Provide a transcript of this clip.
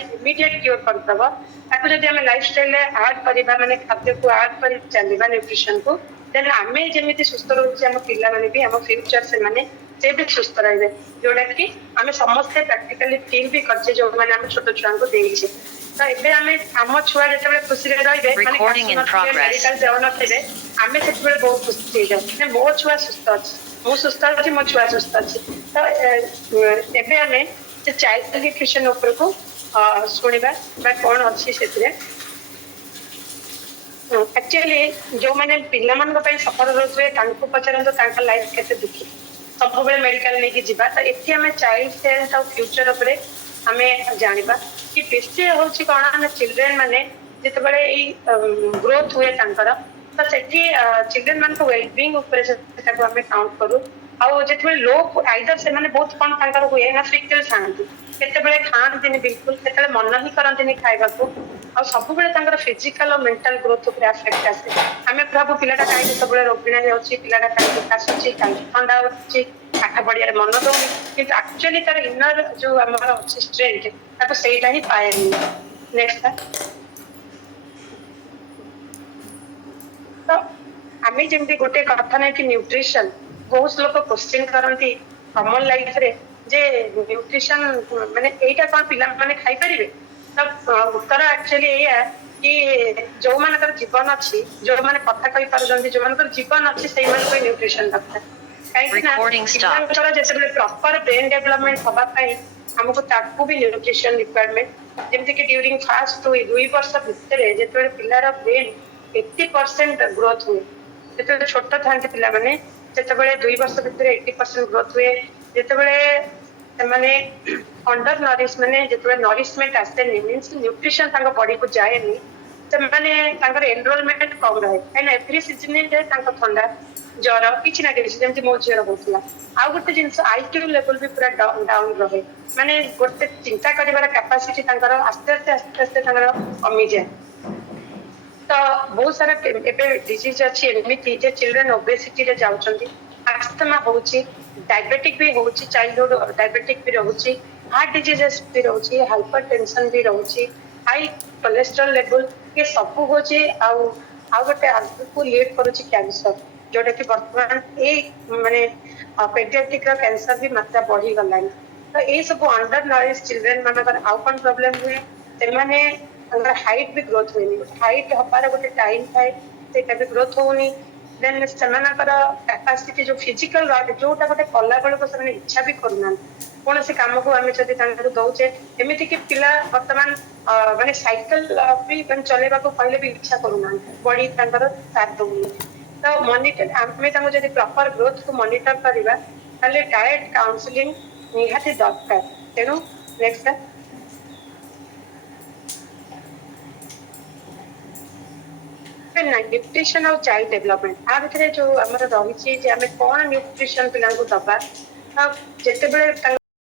माने immediate cure करदब ताको जदि आम लाइफस्टाइल आड करवा माने खाद्य को आड कर चलवा न्यूट्रिशन को देन आमे जेमिति सुस्थ रोचे आम पिला माने भी आम फ्यूचर से माने से भी सुस्थ रहिबे जोडा कि आमे समस्त प्रैक्टिकली फील भी करछे जो माने आम छोट छुआ को देइछे तो एबे आमे आम छुआ जेतेबे खुशी रे रहिबे माने मेडिकल जावन थिले आमे सेतेबे बहुत खुशी हे जाय मो छुआ सुस्थ अछि मो सुस्थ अछि मो छुआ सुस्थ अछि तो एबे आमे से चाइल्ड न्यूट्रिशन ऊपर को शुणा कौन अच्छी से एक्चुअली जो मैंने पिला सफर रोचे पचार लाइफ के दुखी सब मेडिकल नहीं जावा तो ये आम चाइल्ड हेल्थ और फ्यूचर उपरे आम जाना कि बेसी हूँ कौन चिल्ड्रेन मैंने जिते ग्रोथ हुए तो सेठी चिल्ड्रेन मान वेलबिंग आम काउंट करूँ आउ जो लो आइदर से बहुत कम हुए ना फिक्टल खाती केतबेले खाआंतिनी बिल्कुल केतबेले मन ही करंतिनी खाइबा को आ सब बेले फिजिकल और मेंटल ग्रोथ ऊपर अफेक्ट आसे आमे भाबु पिलाटा काहे सब बेले रोगिणा होची पिलाटा काहे कासुची काहे ठंडा होची पाठ पढ़िया मन दउनी किंतु एक्चुअली तार इनर जो हमर अछि स्ट्रेंथ ताको सेटा ही पाएनी नेक्स्ट तो आमे जेमती गोटे कथा नै कि न्यूट्रिशन बहुत लोग क्वेश्चन करंती कॉमन लाइफ रे जे न्यूट्रिशन माने एटा कोन पिला माने खाइ परिबे तब उत्तर एक्चुअली एया कि जो मानकर जीवन अछि जो माने कथा कहि परजंती जो मानकर जीवन अछि सेहि मान कोइ न्यूट्रिशन दरकार काहे ना तोरा जेते प्रॉपर ब्रेन डेवलपमेंट होबा पई हमको ताकू भी न्यूट्रिशन रिक्वायरमेंट जेमति कि ड्यूरिंग फास्ट 2 वर्ष भितरे जेते पिलार ब्रेन 80% ग्रोथ हुए जेते छोट थांती पिला माने जेते 2 वर्ष भितरे 80% ग्रोथ हुए जेते माने अंडर नरिश माने जेते नरिशमेंट आसे मींस न्यूट्रिशन तांको बॉडी को जाए नी ते माने तांकर एनरोलमेंट कम रहे एंड एवरी सीजन रे तांको ठंडा ज्वर किछि ना किछि जेमति मो ज्वर होतला आ गोटे जिंस आईक्यू लेवल भी पूरा डाउन रहे माने गोटे चिंता करिवार कैपेसिटी तांकर आस्ते आस्ते तांकर कमी जाए तो बहुत सारा एबे डिजीज अछि एमिति जे चिल्ड्रन ओबेसिटी रे जाउछंती अस्थमा होउची डायबिटिक भी होउची चाइल्डहुड डायबिटिक भी रहउची हार्ट डिजीजेस भी रहउची हाइपरटेंशन भी रहउची हाई कोलेस्ट्रॉल लेवल ये सब होची आ गोटे आगु लीड करूची कैंसर जोटा कि वर्तमान ए माने पेडियाट्रिक कैंसर भी मात्रा बढ़ी गलानी तो ये सब अंडर नरिश चिल्ड्रन मानकर आउ कोन प्रॉब्लम हुए ते माने अगर हाइट भी ग्रोथ होनी हाइट हबार गोटे टाइम थाए सेटा भी ग्रोथ होनी देन सेमानकर कैपेसिटी जो फिजिकल वर्क जोटा गोटे कला बेल को से इच्छा भी करना कौन से काम को आम जब दौचे एमती कि पिला वर्तमान माने साइकिल भी चलेबा को कहले भी इच्छा करूना बॉडी साथ दौनी तो मॉनिटर आम जब प्रॉपर ग्रोथ को मॉनिटर करवा ताले डायट काउंसलिंग निहाती दरकार तेणु नेक्स्ट न्यूट्रिशन और चाइल्ड डेवलपमेंट आ भितर जो आमर रही आम कौन न्यूट्रिशन पिला दबा जिते